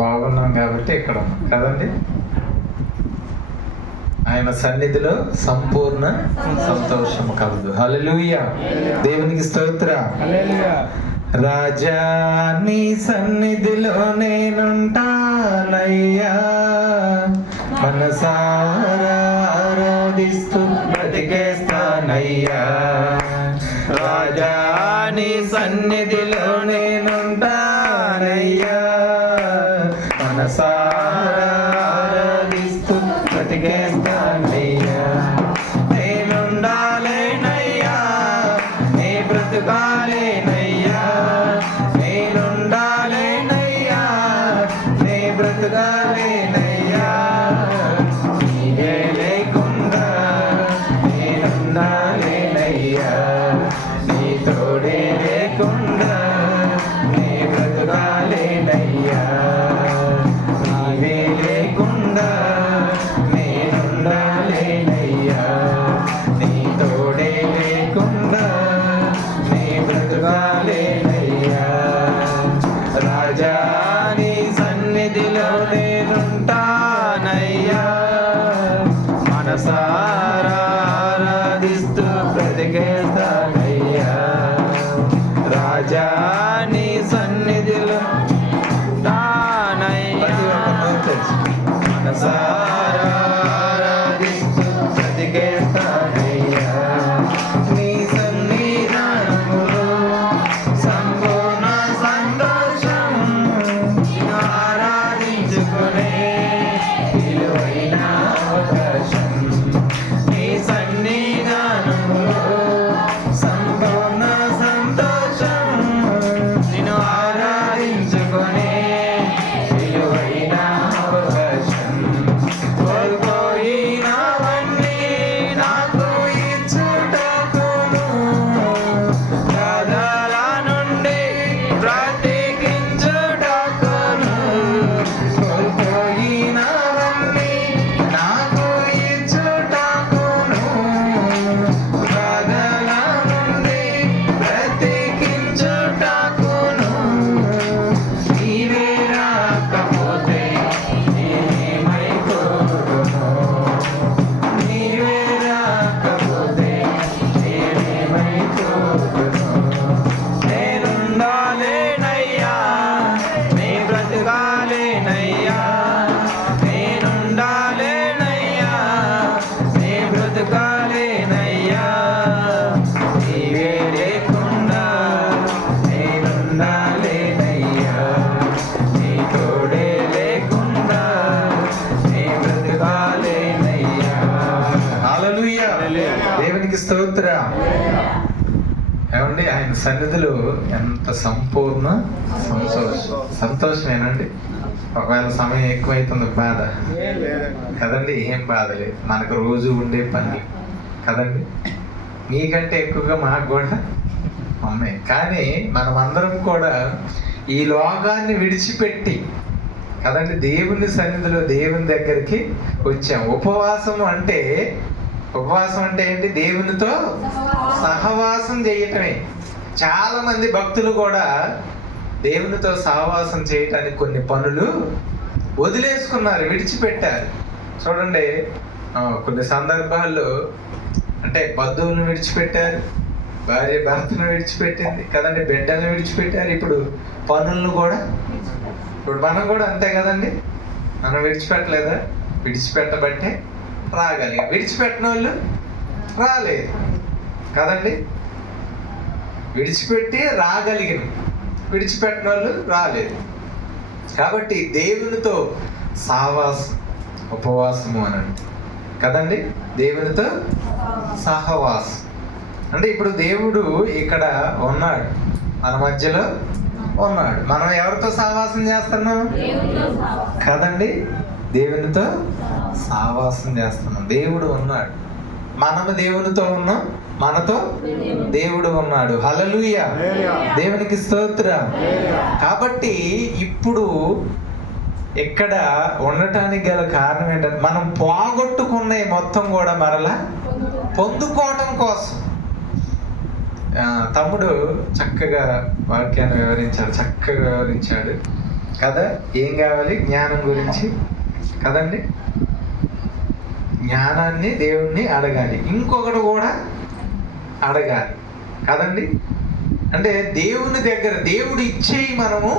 బాగున్నాం కాబట్టి ఇక్కడ ఉన్నాం కదండి. ఆయన సన్నిధిలో సంపూర్ణ సంతోషము కలదు. హల్లెలూయా, దేవునికి స్తోత్ర. రాజా నీ సన్నిధిలో నేనుంటానయ్యా, మనసారా ఆరాధిస్తూ బ్రతికేస్తానయ్యా. రాజా నీ సన్నిధిలో నేనుంటానయ్యా, మనసారా ఆరాధిస్తూ బ్రతికేస్తానయ్యా. నేనుండాలేనయ్యా, నీ బ్రతుకాలేనయ్యా, నేనుండాలేనయ్యా, నీ బ్రతుకాలేనయ్యా. నీవే లేకుండా నేనుండాలేనయ్యా, నీ తోడే లేకుండా నీ బ్రతుకాలేనయ్యా. నీవే లేకుండా నేనుండాలేనయ్యా, నీ తోడే లేకుండా నీ బ్రతుకాలేనయ్యా. రాజా నీ సన్నిధిలో నేనుంటానయ్యా, మనసారా ఆరాధిస్తూ బ్రతికేస్తానయ్యా. రాజా నీ సన్నిధిలో ఉంటానయ్యా, మనసారా ఆరాధిస్తూ బ్రతికేస్తానయ్యా. నీ సన్నిధానములో సంపూర్ణ సంతోషం, ఆరాధించుకునే విలువైన అవకాశం. నీ సన్నిధానములో సంపూర్ణ సంతోషం, నిన్ను ఆరాధించుకునే విలువైన అవకాశం. కోల్పోయినవన్నీ నాకు ఇచ్చుటకును, బాధల నుండి బ్రతికించుటకును. కోల్పోయినవన్నీ నాకు ఇచ్చుటకును, బాధల నుండి బ్రతికించుటకును. నీవే రాకపోతే నేనేమైపోదును, నీవే రాకపోతే నేనేమైపోదును. నేనుండాలేనయ్యా, నీ బ్రతుకాలేనయ్యా, నేనుండాలేనయ్యా, నీ బ్రతుకాలేనయ్యా. నీవే లేకుండా నేనుండాలేనయ్యా, నీ తోడే లేకుండా నీ బ్రతుకాలేనయ్యా. హల్లెలూయా, దేవునికి స్తోత్ర. ఏమండి, ఆయన సన్నిధిలో ఎంత సంపూర్ణ సంతోషమేనండి. ఒకవేళ సమయం ఎక్కువైతుంది బాధ కదండి, ఏం బాధ లేదు, మనకు రోజు ఉండే పని కదండి. మీకంటే ఎక్కువగా మాకు కూడా ఉన్నాయి. కానీ మనమందరం కూడా ఈ లోకాన్ని విడిచిపెట్టి కదండి దేవుని సన్నిధిలో దేవుని దగ్గరికి వచ్చాం. ఉపవాసం అంటే ఏంటి? దేవునితో సహవాసం చేయటమే. చాలా మంది భక్తులు కూడా దేవునితో సహవాసం చేయటానికి కొన్ని పనులు వదిలేసుకున్నారు, విడిచిపెట్టారు. చూడండి, కొన్ని సందర్భాల్లో అంటే బంధువులను విడిచిపెట్టారు, భార్య భర్తను విడిచిపెట్టింది కదండి, బిడ్డలను విడిచిపెట్టారు. ఇప్పుడు పనులను కూడా, ఇప్పుడు మనం కూడా అంతే కదండి. మనం విడిచిపెట్టలేదా? విడిచిపెట్టబట్టే రాగలిగా. విడిచిపెట్టిన వాళ్ళు రాలేదు కదండి. విడిచిపెట్టి రాగలిగిన, విడిచిపెట్టిన వాళ్ళు రాలేదు. కాబట్టి దేవునితో సహవాసం, ఉపవాసము అనండి కదండి. దేవునితో సహవాసం అంటే ఇప్పుడు దేవుడు ఇక్కడ ఉన్నాడు, మన మధ్యలో ఉన్నాడు. మనం ఎవరితో సహవాసం చేస్తున్నాం కదండి? దేవునితో సహవాసం చేస్తున్నాం. దేవుడు ఉన్నాడు, మనము దేవునితో ఉన్నాం, మనతో దేవుడు ఉన్నాడు. హల్లెలూయా, దేవునికి స్తోత్రం. కాబట్టి ఇప్పుడు ఇక్కడ ఉండటానికి గల కారణం ఏంటంటే మనం పోగొట్టుకున్న మొత్తం కూడా మరలా పొందుకోవడం కోసం. తమ్ముడు చక్కగా వాక్యాన్ని వివరించాడు, చక్కగా వివరించాడు. కదా. ఏం కావాలి? జ్ఞానం గురించి కదండి. జ్ఞానాన్ని దేవుణ్ణి అడగాలి, ఇంకొకటి కూడా అడగాలి కదండి. అంటే దేవుని దగ్గర దేవుడు ఇచ్చేయి మనము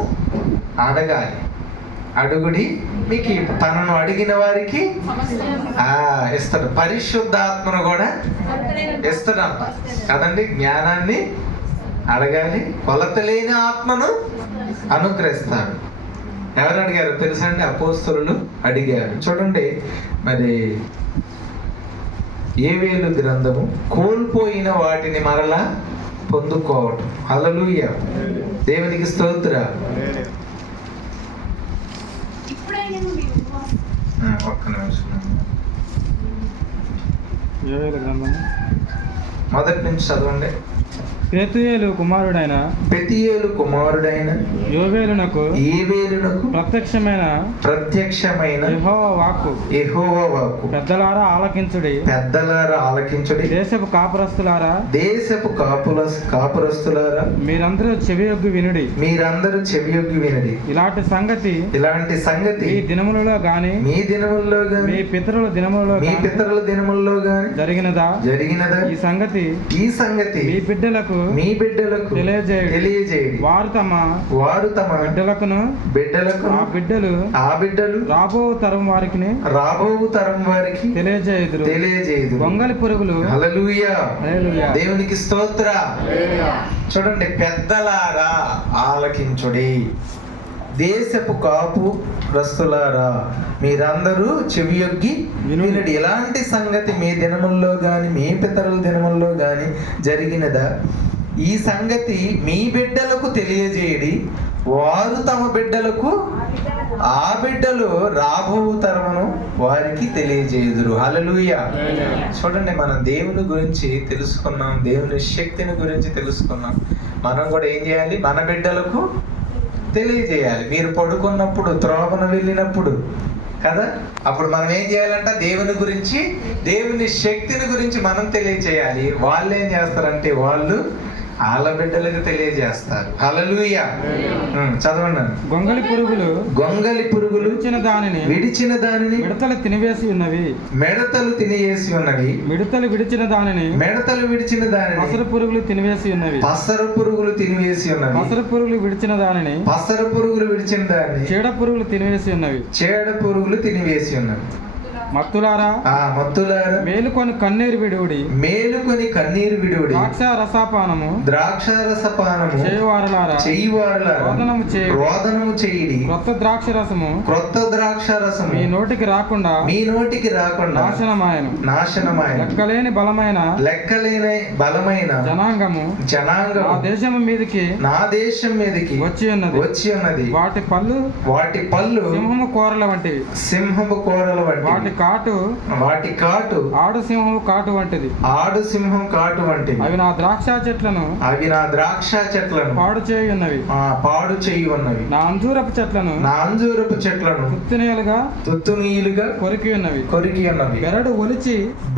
అడగాలి. అడుగుడి మీకు తనను అడిగిన వారికి ఇస్తాడు, పరిశుద్ధాత్మను కూడా ఇస్తాడంట కదండి. జ్ఞానాన్ని అడగాలి, కొలతలేని ఆత్మను అనుగ్రహిస్తాడు. ఎవరు అడిగారు తెలుసండి? అపోస్తలులు అడిగారు. చూడండి, మరి యోవేలు గ్రంథము, కోల్పోయిన వాటిని మరలా పొందుకోవటం. హల్లెలూయా, దేవునికి స్తోత్రం. ఒక్క నిమిషం, యోవేలు గ్రంథము మొదటి నుంచి చదవండి. పెతూయేలు కుమారుడైన యోవేలునకు ప్రత్యక్షమైన యెహోవా వాక్కు పెద్దలారా ఆలకించుడి. దేశపు కాపురస్తులారా మీరందరూ చెవియొగ్గి వినుడి. ఇలాంటి సంగతి ఈ దినములలో గాని మీ పితరుల దినములలో గాని జరిగినదా? ఈ సంగతి మీ బిడ్డలకు తెలియజేయండి. వారు తమ బిడ్డలకు ఆ బిడ్డలు రాబో తరం వారికి తెలియజేయుదురు. గొంగలి పురుగులు. హల్లెలూయా, దేవునికి స్తోత్ర. చూడండి, పెద్దలారా ఆలకించుడి, దేశపు కాపురస్తులారా మీరందరూ చెవియొగ్గి వినుడి. ఎలాంటి సంగతి మీ దినముల్లో గాని మీ పితరుల దినముల్లో గాని జరిగినదా? ఈ సంగతి మీ బిడ్డలకు తెలియజేయడి. వారు తమ బిడ్డలకు ఆ బిడ్డలు రాబో తరమును వారికి తెలియజేయుదురు. హల్లెలూయా. చూడండి, మనం దేవుని గురించి తెలుసుకున్నాం, దేవుని శక్తిని గురించి తెలుసుకున్నాం. మనం కూడా ఏం చేయాలి? మన బిడ్డలకు తెలియజేయాలి. మీరు పడుకున్నప్పుడు, త్రోవన వెళ్ళినప్పుడు కదా, అప్పుడు మనం ఏం చేయాలంట? దేవుని గురించి, దేవుని శక్తిని గురించి మనం తెలియజేయాలి. వాళ్ళు ఏం చేస్తారంటే వాళ్ళు వాళ్ళ బిడ్డలకు తెలియజేస్తారు. హల్లెలూయా. చదవండి. గొంగలి పురుగులు విడిచిన దానిని మిడతలు తినివేసి ఉన్నవి. మిడతలు విడిచిన దానిని పసర పురుగులు తినివేసి ఉన్నవి. పసర పురుగులు విడిచిన దానిని చీడ పురుగులు తినివేసి ఉన్నవి. మత్తులారా మేలుకొని కన్నీరు విడుడి. ద్రాక్ష రసపానము చేయువారులారా రోదనము చేయుడి. క్రొత్త ద్రాక్ష రసము మీ నోటికి రాకుండా నాశనమాయను. లెక్కలేని బలమైన జనాంగము నా దేశము మీదకి వచ్చి ఉన్నది. వాటి పళ్ళు సింహము కోరల వంటివి. వాటి కాటు ఆడు సింహం కాటు వంటిది. అవి నా ద్రాక్ష చెట్లను పాడు చేయి ఉన్నవి. నా అంజూరపు చెట్లను తుత్తునీయులుగా కొరికి ఉన్నవి.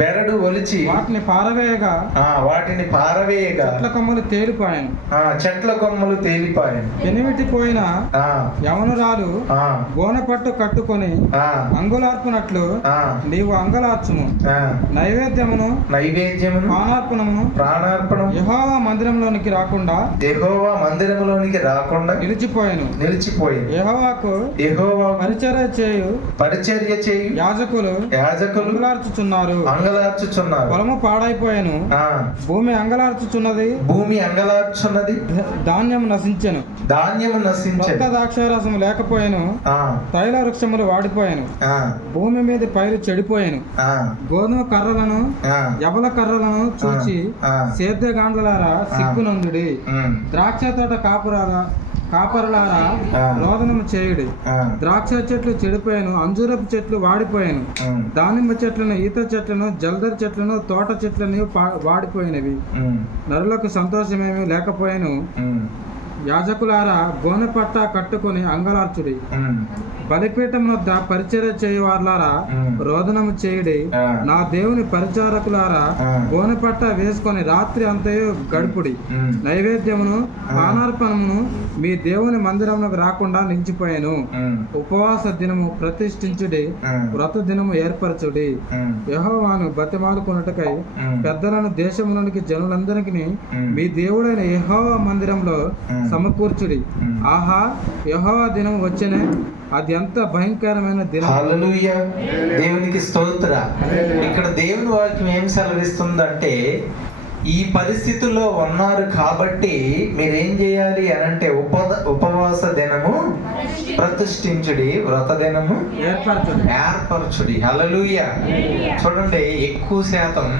బెరడు ఒలిచి వాటిని పారవేయగా చెట్ల కొమ్మలు తేలిపాయను. పెనిమిటిపోయిన యవనురాలు గోన పట్టు కట్టుకొని అంగులార్పునట్లు నీవు అంగలార్చుము. నైవేద్యమును ప్రాణార్పణము యెహోవా మందిరంలోనికి రాకుండా నిలిచిపోయాను. యెహోవాకు పరిచర్య చేయు యాజకులు అంగలార్చుచున్నారు. పొలము పాడైపోయాను, భూమి అంగలార్చుచున్నది. ధాన్యము నశించెను. కొత్త ద్రాక్షారసము లేకపోయాను. తైల వృక్షములు వాడిపోయాను. భూమి మీద పైరు చెడిపోయాను. గోధుమ కర్రలను యవల కర్రలను చూచి సేద్యగాండ్లారా సిగ్గునందుడి. ద్రాక్ష తోట కాపరులారా రోదనము చేయుడి. ద్రాక్ష చెట్లు చెడిపోయాను, అంజూరపు చెట్లు వాడిపోయాను. దానిమ్మ చెట్లను, ఈత చెట్లను, జల్దరి చెట్లను, తోట చెట్లను వాడిపోయినవి. నరులకు సంతోషమేమీ లేకపోయాను. యాజకులారా గోనెపట్ట కట్టుకొని అంగలార్చుడి. ఉమ్, బలిపీఠం వద్ద పరిచర్య చేయువార్లారా రోదనము చేయుడి. నా దేవుని పరిచారకులారా గోనెపట్ట వేసుకొని రాత్రి అంతయు గడుపుడి. నైవేద్యమును పానార్పణమును మీ దేవుని మందిరమునకు రాకుండా నిలిచిపోయాను. ఉపవాస దినము ప్రతిష్ఠించుడి, వ్రత దినము ఏర్పరచుడి. యెహోవాను బతిమాలుకొనుటకై పెద్దలను దేశములోనికి జనులందరికీ మీ దేవుడైన యెహోవా మందిరంలో సమకూర్చుడి. ఆహా, యెహోవా దినం వచ్చెనే, అది ఎంత భయంకరమైన దినం. హల్లెలూయా, దేవునికి స్తోత్ర. ఇక్కడ దేవుని వాక్యం ఏం సెలవిస్తుందంటే, ఈ పరిస్థితుల్లో ఉన్నారు కాబట్టి మీరేం చేయాలి అని అంటే ఉపవాస దినము ప్రతిష్ఠించుడి, వ్రత దినము ఏర్పరచుడి. హల్లెలూయా. చూడండి, ఎక్కువ శాతం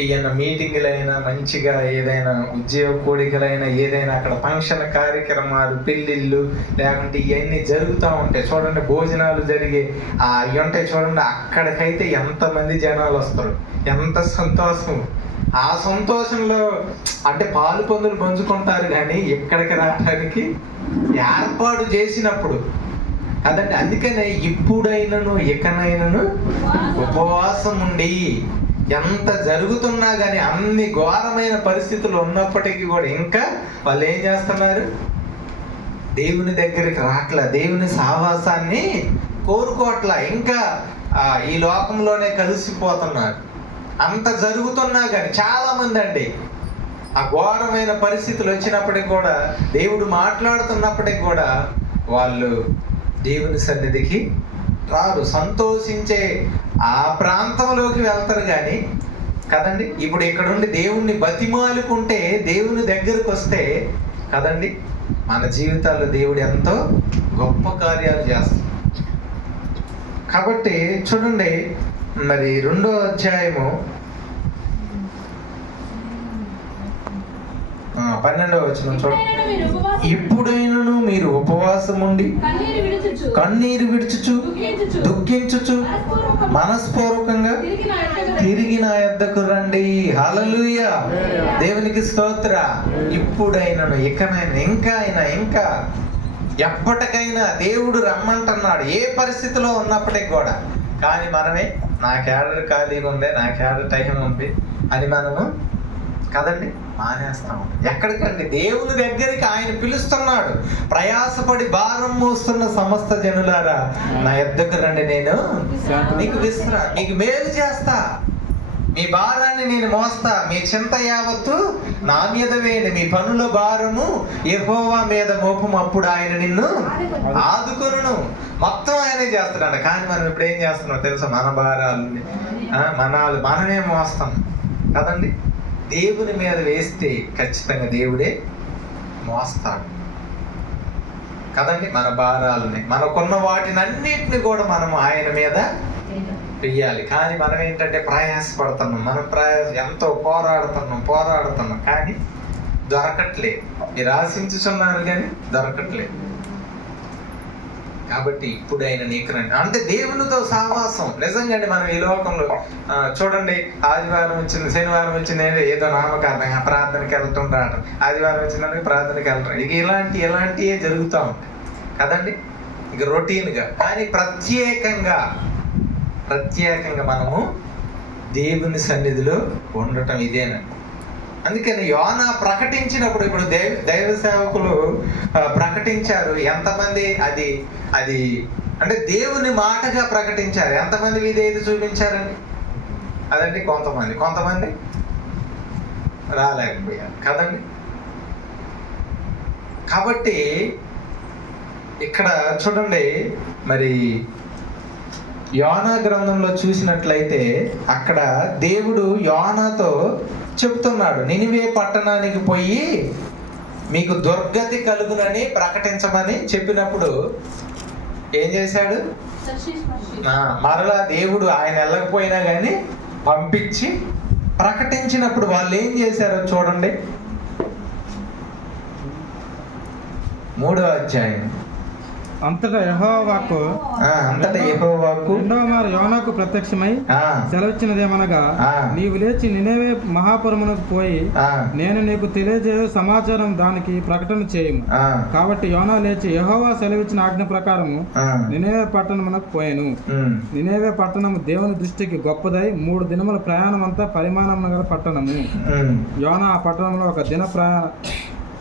ఈయన మీటింగులైనా, మంచిగా ఏదైనా ఉద్యోగ కోడికలైనా, ఏదైనా అక్కడ ఫంక్షన్ కార్యక్రమాలు, పెళ్ళిళ్ళు, లేకుంటే ఇవన్నీ జరుగుతూ ఉంటాయి. చూడండి, భోజనాలు జరిగే అవి ఉంటాయి చూడండి, అక్కడికైతే ఎంతమంది జనాలు వస్తారు, ఎంత సంతోషం. ఆ సంతోషంలో అంటే పాలు పొందులు పంచుకుంటారు, కానీ ఇక్కడికి రావడానికి ఏర్పాటు చేసినప్పుడు కదండి. అందుకనే ఇప్పుడైనను ఇకనైనను ఉపవాసం ఉండి, ఎంత జరుగుతున్నా కానీ, అన్ని ఘోరమైన పరిస్థితులు ఉన్నప్పటికీ కూడా ఇంకా వాళ్ళు ఏం చేస్తున్నారు? దేవుని దగ్గరికి రాట్లా, దేవుని సావాసాన్ని కోరుకోవట్లా, ఇంకా ఈ లోకంలోనే కలిసిపోతున్నారు. అంత జరుగుతున్నా కానీ చాలా మంది అండి ఆ ఘోరమైన పరిస్థితులు వచ్చినప్పటికి కూడా, దేవుడు మాట్లాడుతున్నప్పటికి కూడా వాళ్ళు దేవుని సన్నిధికి రారు. సంతోషించే ఆ ప్రాంతంలోకి వెళ్తారు కానీ కదండి. ఇప్పుడు ఇక్కడ నుండి దేవుణ్ణి బతిమాలుకుంటే, దేవుని దగ్గరకు వస్తే కదండి, మన జీవితాల్లో దేవుడు ఎంతో గొప్ప కార్యాలు చేస్తాడు. కాబట్టి చూడండి, మరి 2వ అధ్యాయము 12వ వచనం చూడండి. ఇప్పుడైనను మీరు ఉపవాసం ఉండి కన్నీరు విడుచుచు దుఃఖించుచు మనస్పూర్వకంగా తిరిగి నా యొద్దకు రండి. హల్లెలూయా, దేవునికి స్తోత్ర. ఇప్పుడైనను ఇకనైనా ఇంకా ఎప్పటికైనా దేవుడు రమ్మంటున్నాడు, ఏ పరిస్థితిలో ఉన్నప్పటికి కూడా. కానీ మనమే నా క్యాడర్ ఖాళీగా ఉంది, నా క్యాడర్ టైం ఉంది అని మనము కదండి మానేస్తాం. ఎక్కడికండి? దేవుని దగ్గరికి ఆయన పిలుస్తున్నాడు. ప్రయాసపడి భారం మోస్తున్న సమస్త జనులారా నా యొద్దకు రండి, నేను మీకు మేలు చేస్తా, మీ భారాన్ని నేను మోస్తా, మీ చింత యావత్తు నా మీద వేయండి, మీ పనుల భారము యెహోవా మీద మోపము, అప్పుడు ఆయన నిన్ను ఆదుకొనును. మొత్తం ఆయనే చేస్తున్నాడు. కానీ మనం ఇప్పుడు ఏం చేస్తున్నాం తెలుసా? మన భారాలని మనమే మోస్తాం కదండి. దేవుని మీద వేస్తే ఖచ్చితంగా దేవుడే మోస్తాడు కదండి. మన భారాలని, మనకున్న వాటిని అన్నిటిని కూడా మనం ఆయన మీద వెయ్యాలి. కానీ మనం ఏంటంటే ప్రయాసపడుతున్నాం, మనం ఎంతో పోరాడుతున్నాం కానీ దొరకట్లేదు. మీరు ఆశించుచున్నారు కానీ దొరకట్లేదు. కాబట్టి ఇప్పుడైనా నీకు రండి అంటే దేవునితో సహవాసం. నిజంగానే మనం ఈ లోకంలో చూడండి, ఆదివారం వచ్చింది, శనివారం వచ్చింది, ఏదో నామకారణంగా ప్రార్థనకి వెళ్ళటం రావడం, ఆదివారం వచ్చిందని ప్రార్థనకి వెళ్ళటం, ఇక ఇలాంటివే జరుగుతూ ఉంటాయి కదండి, ఇక రొటీన్గా. కానీ ప్రత్యేకంగా మనము దేవుని సన్నిధిలో ఉండటం ఇదేనండి. అందుకని యోనా ప్రకటించినప్పుడు, ఇప్పుడు దైవ సేవకులు ప్రకటించారు. ఎంతమంది అది అంటే దేవుని మాటగా ప్రకటించారు? ఎంతమంది విధేయత చూపించారండి? అదండి కొంతమంది రాలేకపోయారు కదండి. కాబట్టి ఇక్కడ చూడండి, మరి యోనా గ్రంథంలో చూసినట్లయితే అక్కడ దేవుడు యోనాతో చెప్తున్నాడు, నినివే పట్టణానికి పోయి మీకు దుర్గతి కలుగునని ప్రకటించమని చెప్పినప్పుడు ఏం చేశాడు? మరలా దేవుడు ఆయన వెళ్ళకపోయినా కానీ పంపించి ప్రకటించినప్పుడు వాళ్ళు ఏం చేశారో చూడండి. 3వ అధ్యాయం అంతటా యెహోవా వాక్కు అంతటా యెహోవాకు రెండవ మారు యోనాకు ప్రత్యక్షమై ఆ, సెలవిచ్చినదేమనగా, ఆ. నీవు లేచి నినేవే మహాపురమునకు పోయి ఆ, నేను నీకు తెలియజేయ సమాచారం దానికి ప్రకటన చేయము. ఆ, కాబట్టి యోనా లేచి యెహోవా సెలవిచ్చిన ఆజ్ఞ ప్రకారము ఆ. నినేవే పట్టణమునకు పోయెను. ఉమ్, నినేవే పట్టణము దేవుని దృష్టికి గొప్పదై 3 దినముల ప్రయాణమంతా పరిమాణం గల పట్టణము. ఉమ్, యోనా ఆ పట్టణంలో ఒక దిన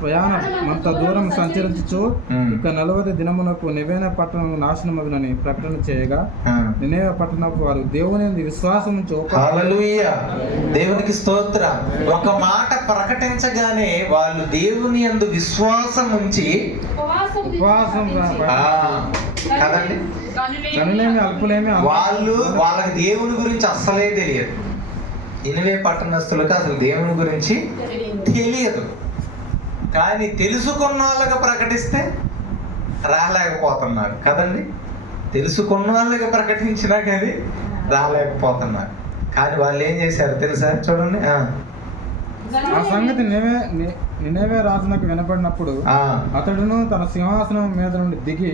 ప్రయాణం అంత దూరం సంచరించు ఉమ్. ఇక 40 దినమునకు నివేన పట్టణం నాశనమగునని ప్రకటన చేయగా, ఆ. నినేవే పట్టణపు వారు దేవుని యందు విశ్వాసం ఉంచి హల్లెలూయా. దేవునికి స్తోత్రం. ఒక మాట ప్రకటించగానే వాళ్ళు దేవుని యందు విశ్వాసం ఉంచి ఉపవాసం ఆ, కదండి, కనులేమి అల్పులేమి వాళ్ళకి దేవుని గురించి అస్సలే తెలియదు. నినివే పట్టణస్తులకు అసలు దేవుని గురించి తెలియదు. కానీ తెలుసుకున్న వాళ్ళకి ప్రకటిస్తే రాలేకపోతున్నారు కదండి. తెలుసుకున్న వాళ్ళకి ప్రకటించినా కానీ రాలేకపోతున్నారు. కానీ వాళ్ళు ఏం చేశారు తెలుసా? చూడండి. ఆ సంగతి నినేవే రాజునకు వినపడినప్పుడు అతడును తన సింహాసనం మీద నుండి దిగి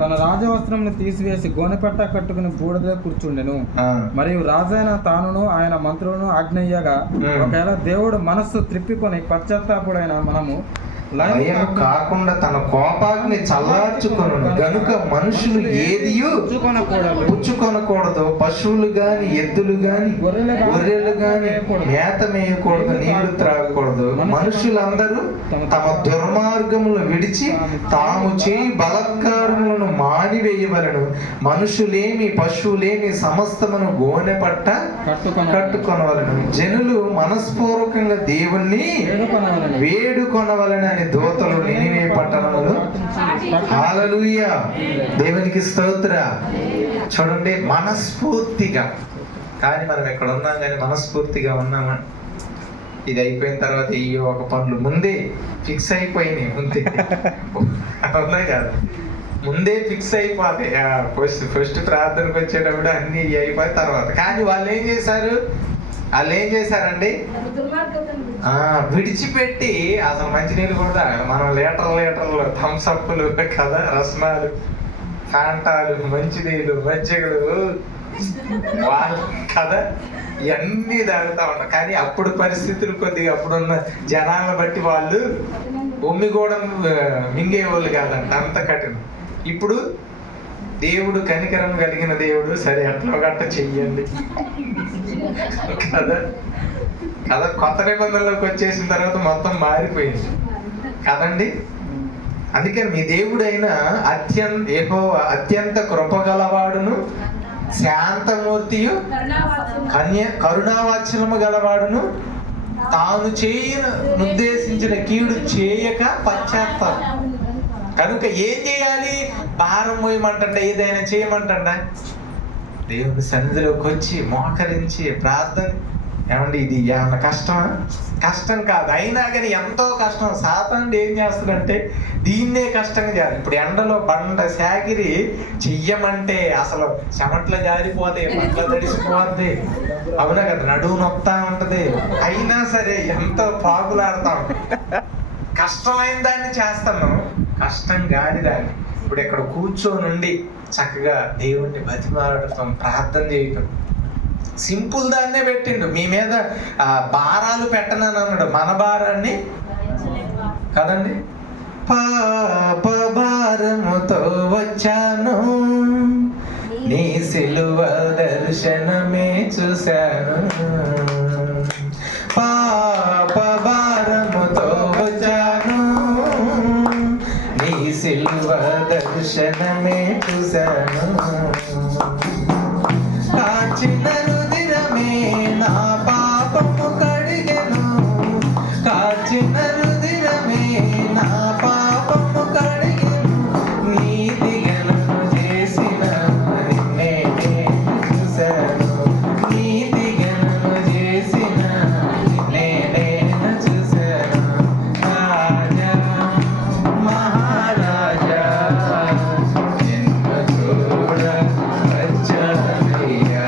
తన రాజవస్త్రమును తీసివేసి గోనెపట్ట కట్టుకుని బూడిద కూర్చుండెను. మరియు రాజైన తానును ఆయన మంత్రులను ఆజ్ఞయ్యగా, ఒకవేళ దేవుడు మనస్సు త్రిప్పికొని పశ్చాత్తాపుడైన మనము లయం కాకుండా తన కోపాగ్ని చల్లార్చుకొను గనుక మనుషులు ఏదియు పుచ్చుకొనకూడదు. పశువులు గాని ఎద్దులు గాని గొర్రెలు గాని మేత మేయకూడదు, నీళ్లు త్రాగకూడదు. మనుషులందరూ తమ దుర్మార్గములు విడిచి తాము చేయి బలత్కారములను మానివేయవలను. మనుషులేమి పశువులేమి సమస్తమును గోనె పట్ట కట్టుకొనవలను. జనులు మనస్పూర్వకంగా దేవుణ్ణి వేడుకొనవలెనని దూతలు నినివే పట్టణములు. హల్లెలూయా. దేవునికి స్తోత్ర. చూడండి, మనస్ఫూర్తిగా. కానీ మనం ఇక్కడ ఉన్నాం కానీ మనస్ఫూర్తిగా ఉన్నామా? ఇది అయిపోయిన తర్వాత ఈ ఒక పనులు ముందే ఫిక్స్ అయిపోయినాయి. ముందే అవునా కాదు? ముందే ఫిక్స్ అయిపోతాయి. ఫస్ట్ ప్రార్థనకు వచ్చేటప్పుడు అన్ని అయిపోయిన తర్వాత. కానీ వాళ్ళు ఏం చేశారండి? విడిచిపెట్టి అసలు మంచినీళ్ళు కూడా మనం లీటర్లు థమ్సప్లు కదా, రసనాలు, ఫ్యాంటాలు, మంచినీళ్ళు, మజ్జిగలు వాళ్ళు కదా ఇవన్నీ తాగుతా ఉన్నారు. కానీ అప్పుడు పరిస్థితులు కొద్దిగా అప్పుడున్న జనాలను బట్టి వాళ్ళు ఉమ్మి కూడా మింగేవాళ్ళు కాదంట, అంత కఠినం. ఇప్పుడు దేవుడు కనికరం కలిగిన దేవుడు, సరే ఎట్లా గట్ట చెయ్యండి కదా. కొత్త నిబంధనలోకి వచ్చేసిన తర్వాత మొత్తం మారిపోయింది కదండి. అందుకని మీ దేవుడైన యెహోవా అత్యంత కృపగలవాడును, శాంతమూర్తియు, కరుణావాత్సల్యము గలవాడును, తాను ఉద్దేశించిన కీడు చేయక పశ్చాత్తాపం. కనుక ఏం చేయాలి? భారం మోయమంట, ఏదైనా చేయమంట, దేవుని సన్నిధిలోకి వచ్చి మోకరించి ప్రార్థన. ఏమండి, ఇది ఏమన్నా కష్టమా? కష్టం కాదు. అయినా కానీ ఎంతో కష్టం. సాతానుడు ఏం చేస్తాడంటే దీన్నే కష్టంగా చేయాలి. ఇప్పుడు ఎండలో బండ సాకిరి చెయ్యమంటే అసలు చెమట్లు జారిపోతాయి, బండ్ల తడిసిపోద్ది, అవునా కదా, నడువు నొప్తా ఉంటది. అయినా సరే ఎంతో పాకులాడతాం. కష్టమైన దాన్ని చేస్తాను, కష్టం కాని దాన్ని. ఇప్పుడు ఇక్కడ కూర్చోనుండి చక్కగా దేవుణ్ణి బతిమాలడటం, ప్రార్థన చేయటం, సింపుల్ దాన్నే పెట్టిండు. మీ మీద భారాలు పెట్టనని అన్నాడు. మన భారాన్ని కదండి. పాప భారముతో వచ్చాను, నీ సిలువ దర్శనమే చూశాను. పాప భారముతో వచ్చాను, నీ సిలువ దర్శనమే చూశాను. కాచిన రుధిరమే నా పాపము కడిగెను, కాచిన రుధిరమే నా పాపము కడిగెను. నీతిగను చేసిన నిన్నే నేను చూశాను, నీతిగను చేసిన నిన్నే నేను చూశాను. రాజా మహారాజా నిన్ను చూడ వచ్చానయ్యా.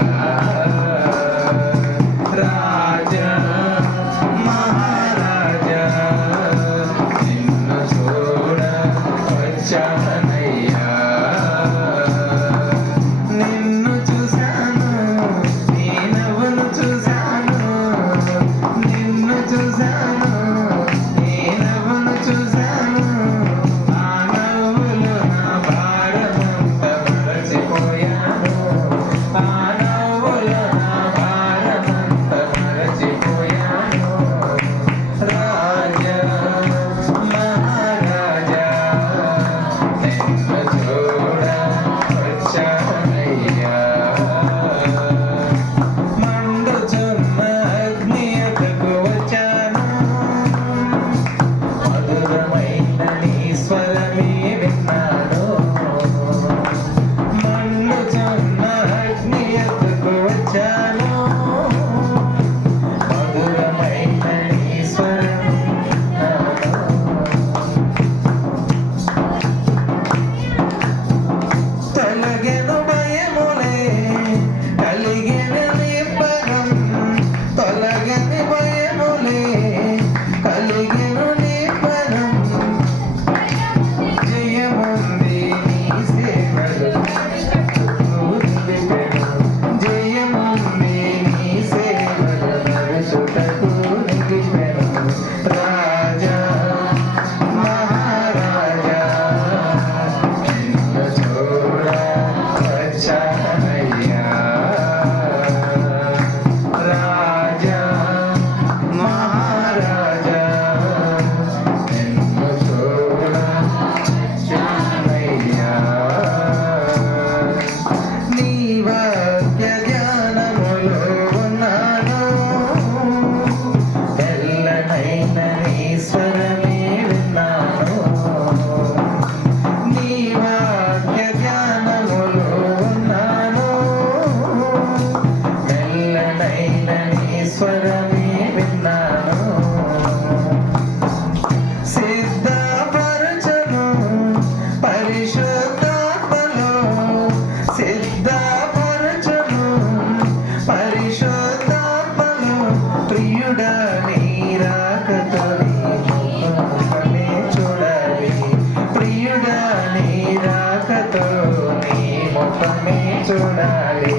రూపమే చూడాలి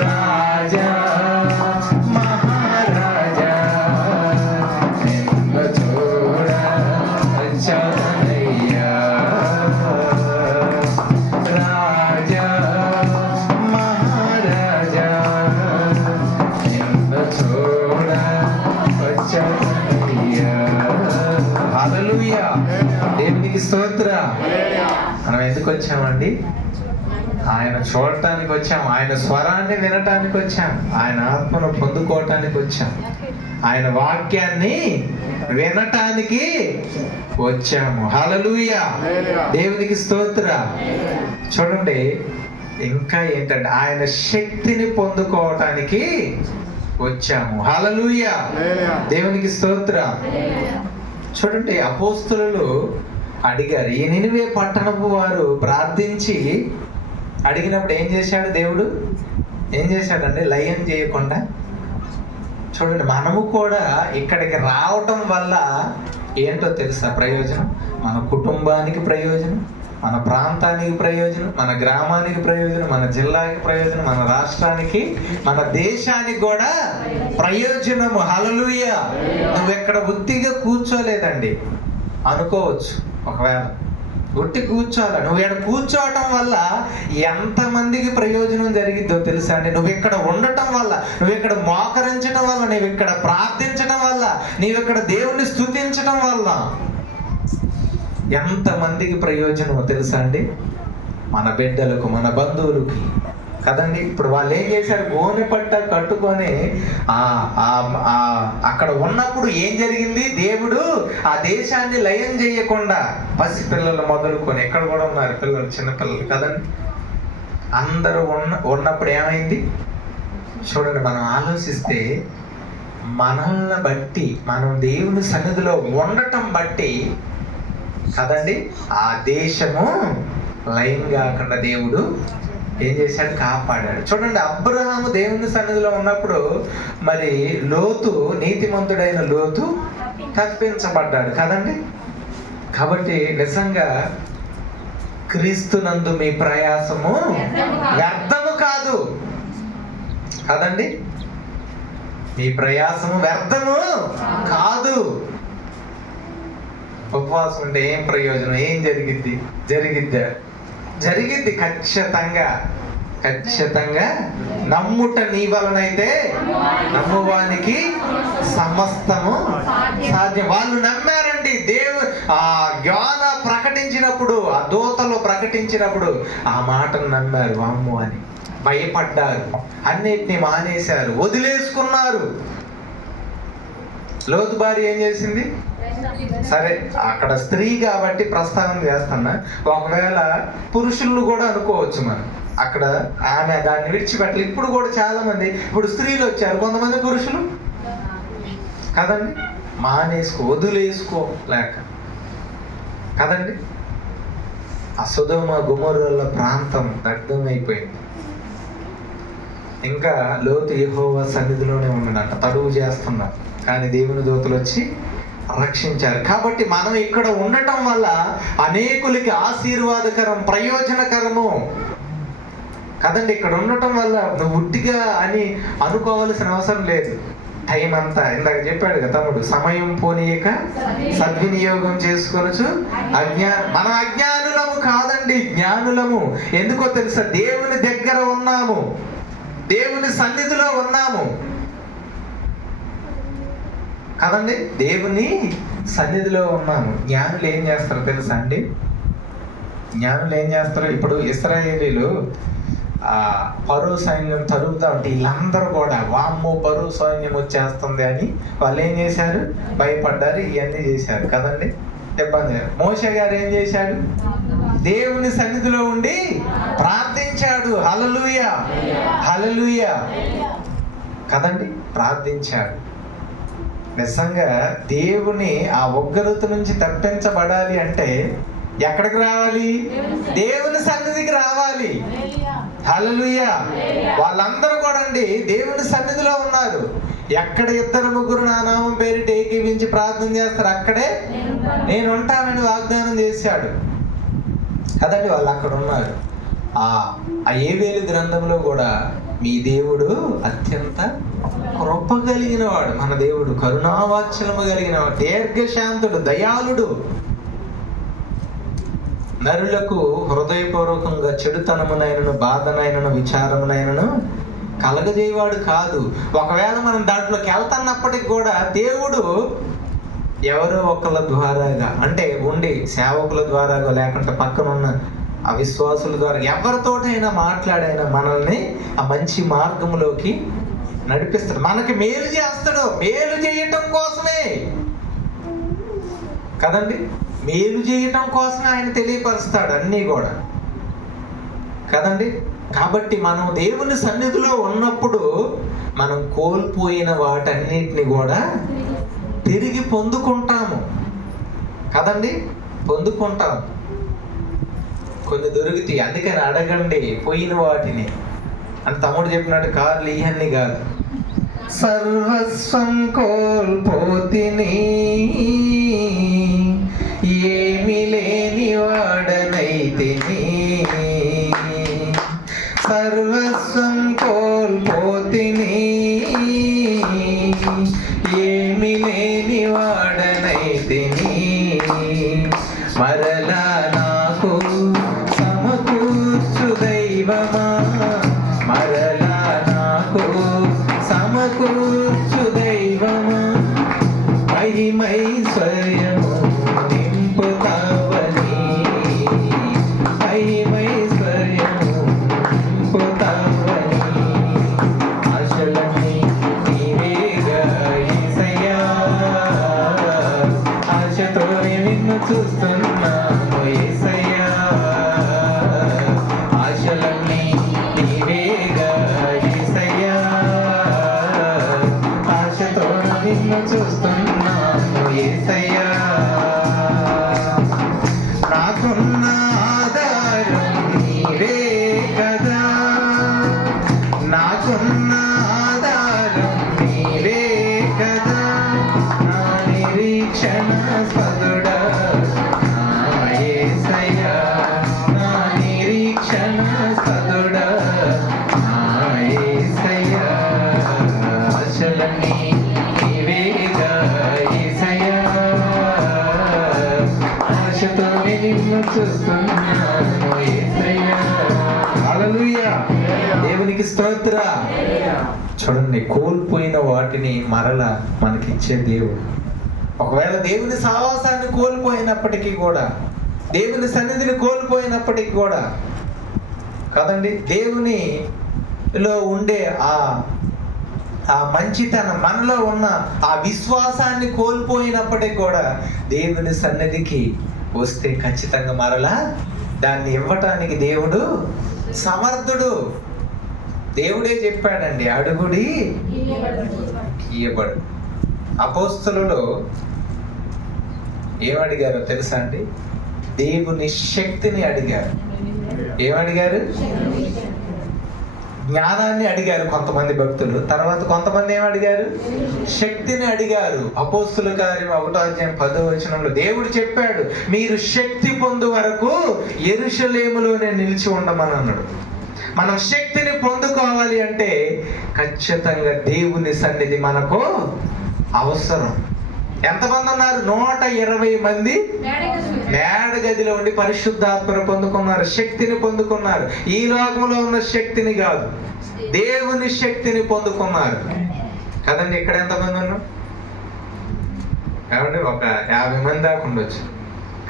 రాజా మహారాజా నిన్ను చూడ వచ్చానయ్యా రాజా మహారాజా నిన్ను చూడ వచ్చానయ్యా. హల్లెలూయా. దేవునికి స్తోత్రం. మనం ఎందుకు వచ్చామండి? ఆయన చూడటానికి వచ్చాం, ఆయన స్వరాన్ని వినటానికి వచ్చాం, ఆయన ఆత్మను పొందుకోవటానికి వచ్చాం, ఆయన వాక్యాన్ని వినటానికి వచ్చాము. హల్లెలూయా. దేవునికి స్తోత్రం. చూడండి, ఇంకా ఏంటంటే ఆయన శక్తిని పొందుకోవటానికి వచ్చాము. హల్లెలూయా. దేవునికి స్తోత్రం. చూడండి, అపోస్తలులు అడిగారు. ఈ నినివే పట్టణపు వారు ప్రార్థించి అడిగినప్పుడు ఏం చేశాడు దేవుడు? ఏం చేశాడండి? లయం చేయకుండా. చూడండి, మనము కూడా ఇక్కడికి రావటం వల్ల ఏంటో తెలుసా ప్రయోజనం? మన కుటుంబానికి ప్రయోజనం, మన ప్రాంతానికి ప్రయోజనం, మన గ్రామానికి ప్రయోజనం, మన జిల్లాకి ప్రయోజనం, మన రాష్ట్రానికి, మన దేశానికి కూడా ప్రయోజనము. హల్లెలూయా. నువ్వు ఎక్కడ ఉత్తిగా కూర్చోలేదండి అనుకోవచ్చు. ఒకవేళ ఉట్టి కూర్చోాల, నువ్వు ఇక్కడ కూర్చోవటం వల్ల ఎంతమందికి ప్రయోజనం జరిగిద్దో తెలుసా అండి? నువ్వు ఇక్కడ ఉండటం వల్ల, నువ్వు ఇక్కడ మోకరించడం వల్ల, నువ్వు ఇక్కడ ప్రార్థించడం వల్ల, నీవు ఇక్కడ దేవుణ్ణి స్తుతించడం వల్ల ఎంతమందికి ప్రయోజనమో తెలుసా అండి? మన బిడ్డలకు, మన బంధువులకి కదండి. ఇప్పుడు వాళ్ళు ఏం చేశారు? గోనె పట్ట కట్టుకొని అక్కడ ఉన్నప్పుడు ఏం జరిగింది? దేవుడు ఆ దేశాన్ని లయం చేయకుండా పసిపిల్లలు మొదలుకొని, ఎక్కడ కూడా ఉన్నారు పిల్లలు, చిన్నపిల్లలు కదండి, అందరూ ఉన్నప్పుడు ఏమైంది? చూడండి, మనం ఆలోచిస్తే మనల్ని బట్టి, మనం దేవుని సన్నిధిలో ఉండటం బట్టి కదండి ఆ దేశము లయం కాకుండా దేవుడు ఏం చేశాడు? కాపాడాడు. చూడండి, అబ్రహాము దేవుని సన్నిధిలో ఉన్నప్పుడు మరి లోతు, నీతిమంతుడైన లోతు తప్పించబడ్డాడు కదండి. కాబట్టి నిజంగా క్రీస్తునందు మీ ప్రయాసము వ్యర్థము కాదు కదండి. మీ ప్రయాసము వ్యర్థము కాదు. ఉపవాసం ఉంటే ఏం ప్రయోజనం? ఏం జరిగిద్ది ఖచ్చితంగా నమ్ముట నీ వలనైతే నమ్మువానికి సమస్తము సాధ్యం. వాళ్ళు నమ్మారండి. యోన ప్రకటించినప్పుడు, ఆ దూతలు ప్రకటించినప్పుడు ఆ మాటను నమ్మారు. వామ్ము అని భయపడ్డారు, అన్నిటిని మానేశారు, వదిలేసుకున్నారు. లోతు భార్య ఏం చేసింది? సరే, అక్కడ స్త్రీ కాబట్టి ప్రస్తావన చేస్తున్నా. ఒకవేళ పురుషులను కూడా అనుకోవచ్చు మనం. అక్కడ ఆమె దాన్ని విడిచిపెట్టలేదు. ఇప్పుడు కూడా చాలా మంది, ఇప్పుడు స్త్రీలు వచ్చారు, కొంతమంది పురుషులు కదండి, వదిలేసుకోలేక కదండి. ఆ సొదొమ గొమొర్రాల ప్రాంతం దగ్ధమైపోయింది. ఇంకా లోతు యెహోవా సన్నిధిలోనే ఉన్నాడంట, తడువు చేస్తున్నారు, కానీ దేవుని దూతలు వచ్చి రక్షించారు. కాబట్టి మనం ఇక్కడ ఉండటం వల్ల అనేకులకి ఆశీర్వాదకరం, ప్రయోజనకరము కదండి. ఇక్కడ ఉండటం వల్ల నువ్వు ఉట్టిగా అని అనుకోవాల్సిన అవసరం లేదు. టైం అంతా ఇందాక చెప్పాడు కదా తమ్ముడు, సమయం పోనీయక సద్వినియోగం చేసుకొనొచ్చు. మనం అజ్ఞానులము కాదండి, జ్ఞానులము. ఎందుకో తెలుసా? దేవుని దగ్గర ఉన్నాము, దేవుని సన్నిధిలో ఉన్నాము కదండి, దేవుని సన్నిధిలో ఉన్నాము. జ్ఞానులు ఏం చేస్తారో తెలుసా అండి? ఇప్పుడు ఇశ్రాయేలీలు పరో సైన్యం తరుగుతా ఉంటే వీళ్ళందరూ కూడా వామ్మో పరో సైన్యం వచ్చేస్తుంది అని వాళ్ళు ఏం చేశారు? భయపడ్డారు, ఇవన్నీ చేశారు కదండి, ఇబ్బంది. మోషే గారు ఏం చేశాడు? దేవుని సన్నిధిలో ఉండి ప్రార్థించాడు. హల్లెలూయా, హల్లెలూయా కదండి, ప్రార్థించాడు. నిజంగా దేవుని ఆ ఉగ్రత నుంచి తప్పించబడాలి అంటే ఎక్కడికి రావాలి? దేవుని సన్నిధికి రావాలి. హల్లెలూయా. వాళ్ళందరూ కూడా అండి దేవుని సన్నిధిలో ఉన్నారు. ఎక్కడ 2-3 నా నామం పేరిట ఏకీవించి ప్రార్థన చేస్తారు, అక్కడే నేను ఉంటానని వాగ్దానం చేశాడు కదండి. వాళ్ళు అక్కడ ఉన్నారు. ఆ యోవేలు గ్రంథంలో కూడా మీ దేవుడు అత్యంత కృప కలిగిన వాడు, మన దేవుడు కరుణావాత్సల్యము కలిగిన వాడు, దీర్ఘశాంతుడు, దయాళుడు, నరులకు హృదయపూర్వకంగా చెడుతనమునైనను బాధనైనను విచారమునైనను కలగజేయవాడు కాదు. ఒకవేళ మనం దాంట్లోకి వెళ్తున్నప్పటికి కూడా దేవుడు ఎవరో ఒకళ్ళ ద్వారాగా, అంటే ఉండి సేవకుల ద్వారాగా, లేకుంటే పక్కన ఉన్న అవిశ్వాసుల ద్వారా ఎవరితోటైనా మాట్లాడైనా మనల్ని ఆ మంచి మార్గంలోకి నడిపిస్తాడు. మనకి మేలు చేస్తాడు, మేలు చేయటం కోసమే కదండి, మేలు చేయటం కోసమే ఆయన తెలియపరుస్తాడు అన్నీ కూడా కదండి. కాబట్టి మనం దేవుని సన్నిధిలో ఉన్నప్పుడు మనం కోల్పోయిన వాటన్నిటిని కూడా తిరిగి పొందుకుంటాము కదండి, పొందుకుంటాము. కొన్ని దొరుకుతాయి, అందుకని అడగండి పోయిన వాటిని అని తమ్ముడు చెప్పినట్టు కార్లు ఇవన్నీ కాదు. సర్వస్వం కోల్పోతిని, ఏమి లేని వాడనైతిని, సర్వస్వం కోల్పోతిని, ఏమి లేని వాడనైతిని, మరలా నాకు సమకూర్చు దైవమా, మరలా నాకు సమకూర్చు దైవమా, మహిమైశ్వర్యము నింపుతావని, మహిమైశ్వర్యము నింపుతావని, ఆశలన్నీ నీవేగా యేసయ్యా, ఆశతోనే నిన్ను చూస్తున్నాను యేసయ్యా, ఆశలన్నీ నీవేగా యేసయ్యా, ఆశతోనే నిన్ను చూస్తున్నాను యేసయ్యా, నాకున్న ఆధారం నీవే కదా, నాకున్న ఆధారం నీవే కదా, నా నిరీక్షణ స్పదుడా నా యేసయ్యా, నా నిరీక్షణ స్పదుడా నా యేసయ్యా, ఆశలన్నీ నీవేగా యేసయ్యా, ఆశతోనే నిన్ను చూస్తున్నాను యేసయ్యా. హల్లెలూయా, దేవునికి స్తోత్ర. చూడండి, కోల్పోయిన వాటిని మరలా మనకిచ్చే దేవుడు. ఒకవేళ దేవుని సహవాసాన్ని కోల్పోయినప్పటికీ కూడా, దేవుని సన్నిధిని కోల్పోయినప్పటికీ కూడా కదండి, దేవునిలో ఉండే ఆ మంచితనం, మనలో ఉన్న ఆ విశ్వాసాన్ని కోల్పోయినప్పటికీ కూడా దేవుని సన్నిధికి వస్తే ఖచ్చితంగా మరలా దాన్ని ఇవ్వటానికి దేవుడు సమర్థుడు. దేవుడే చెప్పాడండి, అడుగుడి ఇయ్యబడు. అపోస్తలులు ఏమడిగారో తెలుసా అండి? దేవుని శక్తిని అడిగారు. ఏమడిగారు? జ్ఞానాన్ని అడిగారు కొంతమంది భక్తులు. తర్వాత కొంతమంది ఏమడిగారు? శక్తిని అడిగారు. అపోస్తుల కార్యం 1:10 దేవుడు చెప్పాడు, మీరు శక్తి పొందు వరకు యెరూషలేములోనే నిలిచి ఉండమని అన్నాడు. మనం శక్తిని పొందుకోవాలి అంటే ఖచ్చితంగా దేవుని సన్నిధి మనకు అవసరం. ఎంతమంది ఉన్నారు? 120 మంది మేడ గదిలో ఉండి పరిశుద్ధాత్మను పొందుకున్నారు, శక్తిని పొందుకున్నారు. ఈ లోకంలో ఉన్న శక్తిని కాదు, దేవుని శక్తిని పొందుకున్నారు కదండి. ఇక్కడ ఎంతమంది ఉన్నాం? కాబట్టి ఒక 50 మంది దాకా ఉండొచ్చు.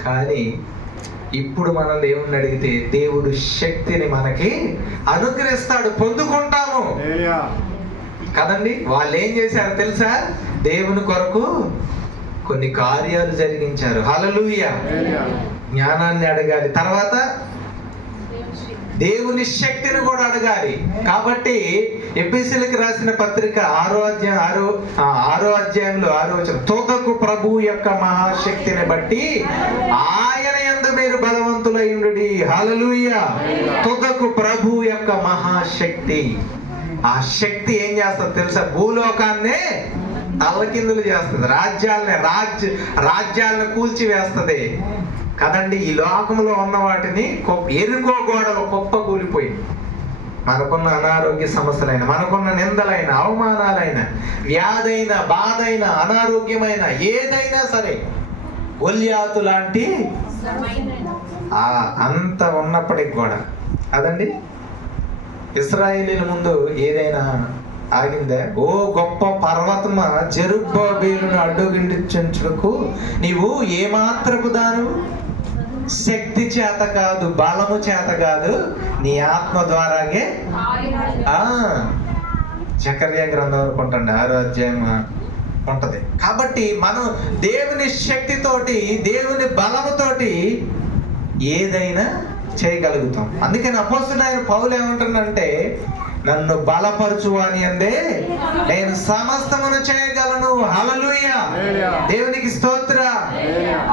కానీ ఇప్పుడు మనం దేవుణ్ణి అడిగితే దేవుడు శక్తిని మనకి అనుగ్రహిస్తాడు, పొందుకుంటాము కదండి. వాళ్ళు ఏం చేశారు తెలుసా? దేవుని కొరకు కొన్ని కార్యాలు జరిగించారు. హల్లెలూయా. జ్ఞానాన్ని అడగాలి, తర్వాత దేవుని శక్తిని కూడా అడగాలి. కాబట్టి ఎఫెసీయులకు రాసిన పత్రిక 6వ అధ్యాయంలో 6వ వచనం, తుదకు ప్రభువు యొక్క మహాశక్తిని బట్టి ఆయన యందు మీరు బలవంతులై ఉండుడి. హల్లెలూయా. తుదకు ప్రభువు యొక్క మహాశక్తి. ఆ శక్తి ఏం చేస్తుంది తెలుసా? భూలోకాన్నే తలకిందులు చేస్తుంది, రాజ్యాలను కూల్చి వేస్తుంది. కదండి. ఈ లోకంలో ఉన్న వాటిని ఎరుకో గోడలు కుప్ప కూలిపోయింది. మనకున్న అనారోగ్య సమస్యలైన, మనకున్న నిందలైన, అవమానాలైన, వ్యాధైన, బాధైన, అనారోగ్యమైన ఏదైనా సరే గొల్యాతు లాంటి అంత ఉన్నప్పటికి కూడా అదండి ఇశ్రాయేలీల ముందు ఏదైనా ఆగిందే? ఓ గొప్ప పర్వతమ, జెరుబ్బాబెలును అడ్డుగిండించుటకు నీవు ఏమాత్రపు దాను? శక్తి చేత కాదు, బలము చేత కాదు, నీ ఆత్మ ద్వారాగే. జకర్యా గ్రంథం అనుకుంటండి 6వ అధ్యాయం ఉంటది. కాబట్టి మనం దేవుని శక్తితోటి, దేవుని బలముతోటి ఏదైనా చేయగలుగుతాం. అందుకని అపోస్తలుడైన పౌలు ఏమంటున్నాడంటే, నన్ను బలపరచు అని అందే నేను సమస్తమును చేయగలను. హల్లెలూయా, దేవునికి స్తోత్ర.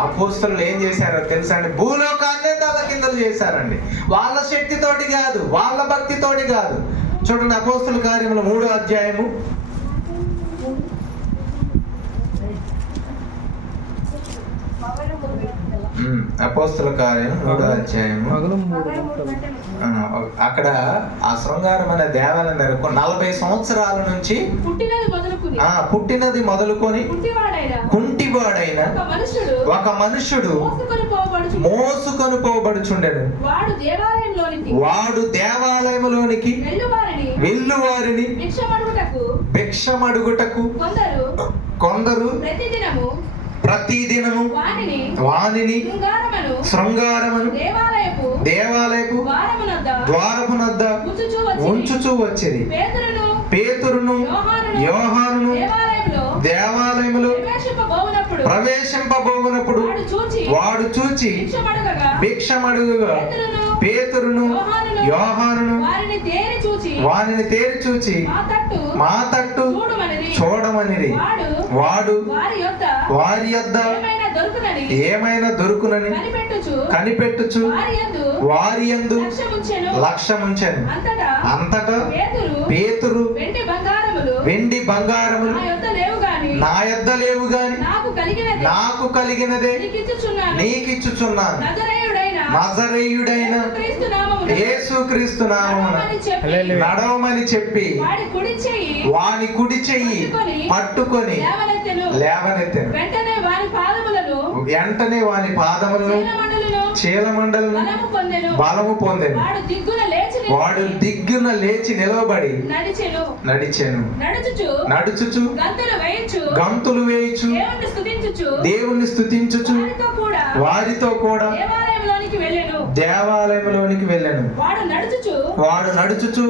అపోస్తలులు ఏం చేశారో తెలుసా అండి? భూలోకాన్నే తలకిందులు చేశారండి. వాళ్ళ శక్తితోటి కాదు, వాళ్ళ భక్తితోటి కాదు. చూడండి అపోస్తల కార్యములు 3వ అధ్యాయము. అపోస్తల కార్యం 3వ అధ్యాయము. అక్కడ ఆ శృంగారమైన దేవాలయం దగ్గర 40 సంవత్సరాల నుంచి పుట్టినది మొదలుకొని కుంటివాడైన ఒక మనుషుడు మోసుకొని పోబడుచుండెను. వాడు దేవాలయములోనికి వెళ్ళువారిని భిక్షమడుగుటకు కొందరు ప్రతిదినము వానిని శృంగారమును దేవాలయపు ద్వారమునొద్ద ఉంచుచూ వచ్చేది. పేతురును యోహానును దేవాలయములో ప్రవేశింపబోవునప్పుడు వాడు చూచి భిక్షమడుగుగా పేతురును యోహానును వానిని తేరి చూచి మా తట్టు చూడమనిది. వాడు వారి యొద్ద ఏమైనా దొరుకునని కనిపెట్టుచు వారి యందు లక్ష్యముంచెను. అంతటా పేతురు వెండి బంగారములు నా యొద్ద లేవు గాని నాకు కలిగినదే నీకిచ్చుచున్నాను. నజరేయుడైన యేసుక్రీస్తు నామమున నడవమని చెప్పి వాని కుడి చెయ్యి పట్టుకొని లేవనెత్తెను. వెంటనే వాని పాదములను చీలమండలను బలము పొందెను. వాడు దిగ్గున లేచి నిలవబడి నడిచెను. నడుచుచు గంతులు వేయుచు దేవుణ్ణి స్తుతించుచు వారితో కూడా దేవాలయంలోనికి వెళ్ళెను. వాడు నడుచుచు